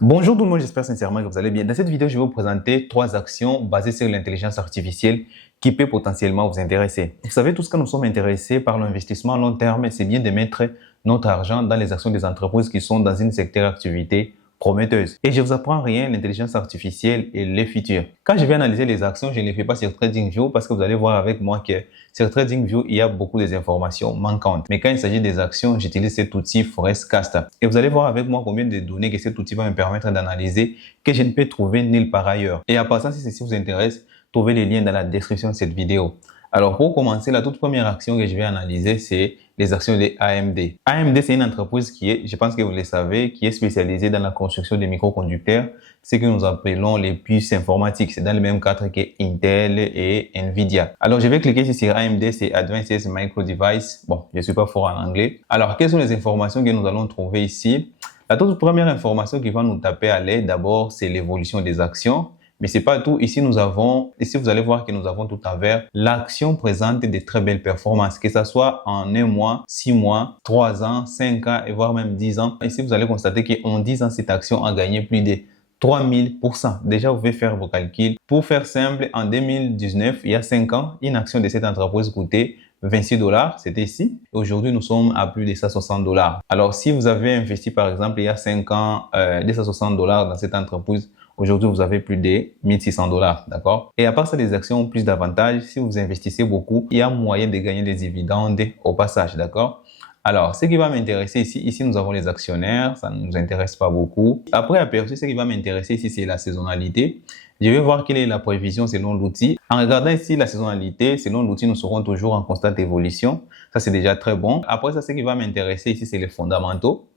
Bonjour tout le monde, j'espère sincèrement que vous allez bien. Dans cette vidéo, je vais vous présenter 3 actions basées sur l'intelligence artificielle qui peut potentiellement vous intéresser. Vous savez, tous que nous sommes intéressés par l'investissement à long terme, c'est bien de mettre notre argent dans les actions des entreprises qui sont dans une secteur d'activité prometteuse. Et je ne vous apprends rien, l'intelligence artificielle et les futurs. Quand je vais analyser les actions, je ne les fais pas sur TradingView parce que vous allez voir avec moi que sur TradingView, il y a beaucoup d'informations manquantes. Mais quand il s'agit des actions, j'utilise cet outil Forecast. Et vous allez voir avec moi combien de données que cet outil va me permettre d'analyser que je ne peux trouver nulle part ailleurs. Et à part ça, si ceci vous intéresse, trouvez les liens dans la description de cette vidéo. Alors pour commencer, la toute première action que je vais analyser, c'est les actions de AMD. AMD, c'est une entreprise qui est, je pense que vous le savez, qui est spécialisée dans la construction des microconducteurs, ce que nous appelons les puces informatiques. C'est dans le même cadre que Intel et Nvidia. Alors je vais cliquer ici sur AMD, c'est Advanced Micro Device. Bon, je ne suis pas fort en anglais. Alors quelles sont les informations que nous allons trouver ici? La toute première information qui va nous taper à l'œil, d'abord, c'est l'évolution des actions. Mais c'est pas tout. Ici, vous allez voir que nous avons tout à vert. L'action présente de très belles performances, que ce soit en 1 mois, 6 mois, 3 ans, 5 ans et voire même 10 ans. Ici, vous allez constater qu'en 10 ans, cette action a gagné plus de 3000%. Déjà, vous pouvez faire vos calculs. Pour faire simple, en 2019, il y a 5 ans, une action de cette entreprise coûtait 26 $, c'était ici. Aujourd'hui, nous sommes à plus de 160 $. Alors, si vous avez investi, par exemple, il y a 5 ans, 260 $ dans cette entreprise, aujourd'hui, vous avez plus de 1600 $, d'accord? Et à part ça, les actions ont plus d'avantages. Si vous investissez beaucoup, il y a moyen de gagner des dividendes au passage, d'accord? Alors, ce qui va m'intéresser ici, nous avons les actionnaires, ça ne nous intéresse pas beaucoup. Après aperçu, ce qui va m'intéresser ici, c'est la saisonnalité. Je vais voir quelle est la prévision selon l'outil. En regardant ici la saisonnalité, selon l'outil, nous serons toujours en constante évolution. Ça, c'est déjà très bon. Après ça, ce qui va m'intéresser ici, c'est les fondamentaux.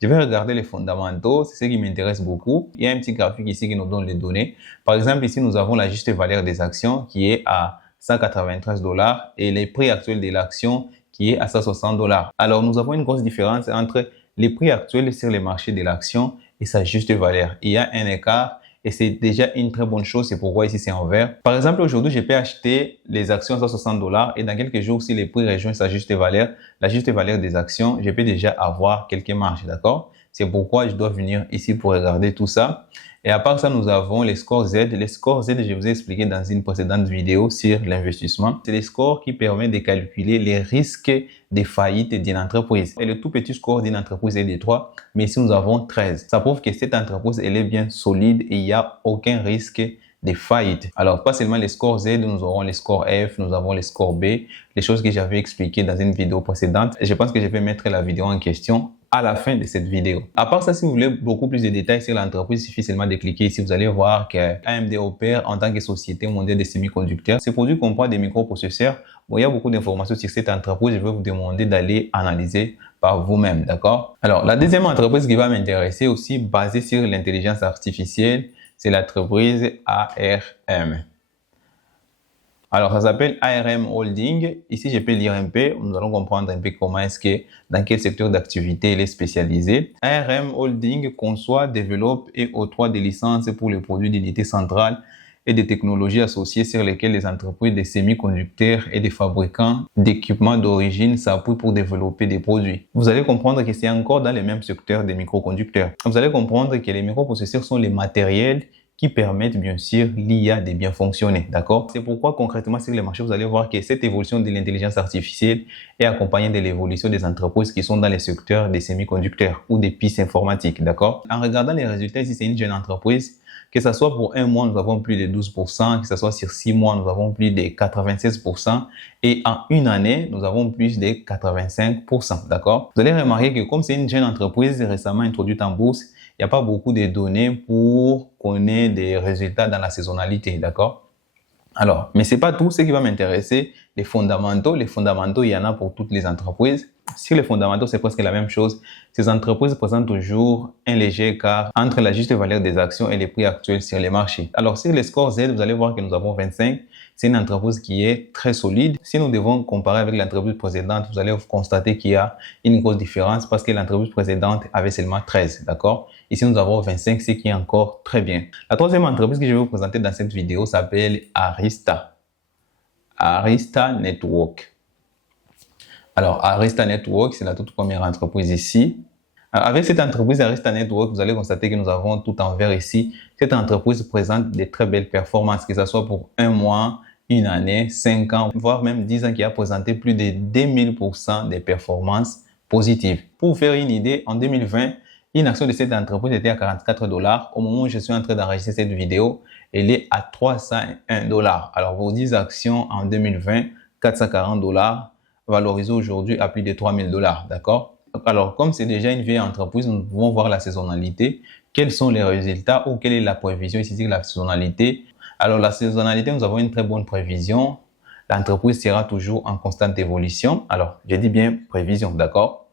Je vais regarder les fondamentaux, c'est ce qui m'intéresse beaucoup. Il y a un petit graphique ici qui nous donne les données. Par exemple, ici, nous avons la juste valeur des actions qui est à 193 $ et les prix actuels de l'action qui est à 160 $. Alors, nous avons une grosse différence entre les prix actuels sur les marchés de l'action et sa juste valeur. Il y a un écart et c'est déjà une très bonne chose. C'est pourquoi ici, c'est en vert. Par exemple, aujourd'hui, je peux acheter les actions à 160 $ et dans quelques jours, si les prix rejoignent sa juste valeur, la juste valeur des actions, je peux déjà avoir quelques marges, d'accord? C'est pourquoi je dois venir ici pour regarder tout ça. Et à part ça, nous avons les scores Z. Les scores Z, je vous ai expliqué dans une précédente vidéo sur l'investissement. C'est les scores qui permettent de calculer les risques de faillite d'une entreprise. Et le tout petit score d'une entreprise est de 3, mais ici nous avons 13. Ça prouve que cette entreprise, elle est bien solide et il n'y a aucun risque de faillite. Alors, pas seulement les scores Z, nous aurons les scores F, nous avons les scores B, les choses que j'avais expliquées dans une vidéo précédente. Et je pense que je vais mettre la vidéo en question à la fin de cette vidéo. À part ça, si vous voulez beaucoup plus de détails sur l'entreprise, il suffit seulement de cliquer ici. Vous allez voir que AMD opère en tant que société mondiale des semi-conducteurs. Ces produits comprennent des microprocesseurs. Bon, il y a beaucoup d'informations sur cette entreprise. Je vais vous demander d'aller analyser par vous-même, d'accord? Alors, la deuxième entreprise qui va m'intéresser aussi, basée sur l'intelligence artificielle, c'est l'entreprise ARM. Alors, ça s'appelle ARM Holding. Ici, je peux lire un peu. Nous allons comprendre un peu comment est-ce que, dans quel secteur d'activité elle est spécialisée. ARM Holding conçoit, développe et octroie des licences pour les produits d'unité centrale et des technologies associées sur lesquelles les entreprises des semi-conducteurs et des fabricants d'équipements d'origine s'appuient pour développer des produits. Vous allez comprendre que c'est encore dans le même secteur des microconducteurs. Vous allez comprendre que les microprocesseurs sont les matériels qui permettent bien sûr l'IA de bien fonctionner, d'accord? C'est pourquoi concrètement sur les marchés, vous allez voir que cette évolution de l'intelligence artificielle est accompagnée de l'évolution des entreprises qui sont dans les secteurs des semi-conducteurs ou des puces informatiques, d'accord? En regardant les résultats ici, c'est une jeune entreprise. Que ce soit pour 1 mois, nous avons plus de 12%, que ce soit sur 6 mois, nous avons plus de 96%, et en une année, nous avons plus de 85%, d'accord? Vous allez remarquer que comme c'est une jeune entreprise récemment introduite en bourse, il n'y a pas beaucoup de données pour qu'on ait des résultats dans la saisonnalité, d'accord? Alors, mais c'est pas tout ce qui va m'intéresser, les fondamentaux. Les fondamentaux, il y en a pour toutes les entreprises. Sur les fondamentaux, c'est presque la même chose. Ces entreprises présentent toujours un léger écart entre la juste valeur des actions et les prix actuels sur les marchés. Alors, sur les scores Z, vous allez voir que nous avons 25. C'est une entreprise qui est très solide. Si nous devons comparer avec l'entreprise précédente, vous allez constater qu'il y a une grosse différence parce que l'entreprise précédente avait seulement 13, d'accord? Ici, nous avons 25, ce qui est encore très bien. La troisième entreprise que je vais vous présenter dans cette vidéo s'appelle Arista. Arista Network. Alors, Arista Network, c'est la toute première entreprise ici. Alors, avec cette entreprise Arista Network, vous allez constater que nous avons tout en vert ici. Cette entreprise présente des très belles performances, que ce soit pour un mois, une année, 5 ans, voire même 10 ans, qui a présenté plus de 2000% des performances positives. Pour vous faire une idée, en 2020, une action de cette entreprise était à 44 $. Au moment où je suis en train d'enregistrer cette vidéo, elle est à 301 $. Alors, vos 10 actions en 2020, 440 $, valorisées aujourd'hui à plus de 3000 $. D'accord? Alors, comme c'est déjà une vieille entreprise, nous pouvons voir la saisonnalité. Quels sont les résultats ou quelle est la prévision ici de la saisonnalité? Alors, la saisonnalité, nous avons une très bonne prévision. L'entreprise sera toujours en constante évolution. Alors, je dis bien prévision, d'accord?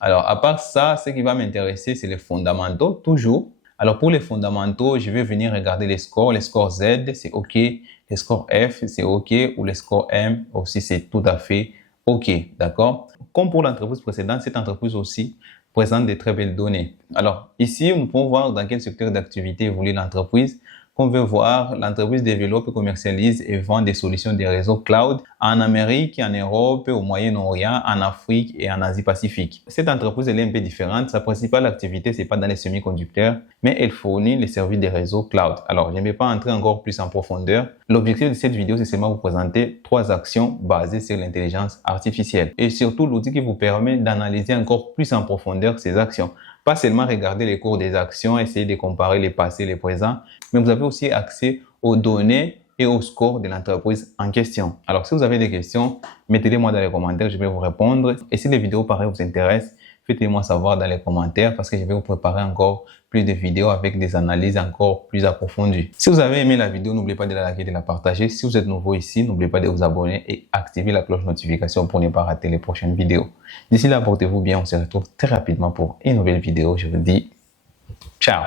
Alors, à part ça, ce qui va m'intéresser, c'est les fondamentaux, toujours. Alors, pour les fondamentaux, je vais venir regarder les scores. Les scores Z, c'est OK. Les scores F, c'est OK. Ou les scores M, aussi, c'est tout à fait OK, d'accord? Comme pour l'entreprise précédente, cette entreprise aussi présente de très belles données. Alors, ici, nous pouvons voir dans quel secteur d'activité évolue l'entreprise. On veut voir, l'entreprise développe, commercialise et vend des solutions de réseaux cloud en Amérique, en Europe, au Moyen-Orient, en Afrique et en Asie-Pacifique. Cette entreprise, elle est un peu différente. Sa principale activité, c'est pas dans les semi-conducteurs, mais elle fournit les services des réseaux cloud. Alors, je ne vais pas entrer encore plus en profondeur. L'objectif de cette vidéo, c'est seulement vous présenter 3 actions basées sur l'intelligence artificielle et surtout l'outil qui vous permet d'analyser encore plus en profondeur ces actions. Pas seulement regarder les cours des actions, essayer de comparer les passés et les présents, mais vous avez aussi accès aux données et aux scores de l'entreprise en question. Alors, si vous avez des questions, mettez-les moi dans les commentaires, je vais vous répondre. Et si les vidéos pareilles vous intéressent, faites-les-moi savoir dans les commentaires parce que je vais vous préparer encore plus de vidéos avec des analyses encore plus approfondies. Si vous avez aimé la vidéo, n'oubliez pas de la liker et de la partager. Si vous êtes nouveau ici, n'oubliez pas de vous abonner et activer la cloche notification pour ne pas rater les prochaines vidéos. D'ici là, portez-vous bien. On se retrouve très rapidement pour une nouvelle vidéo. Je vous dis ciao.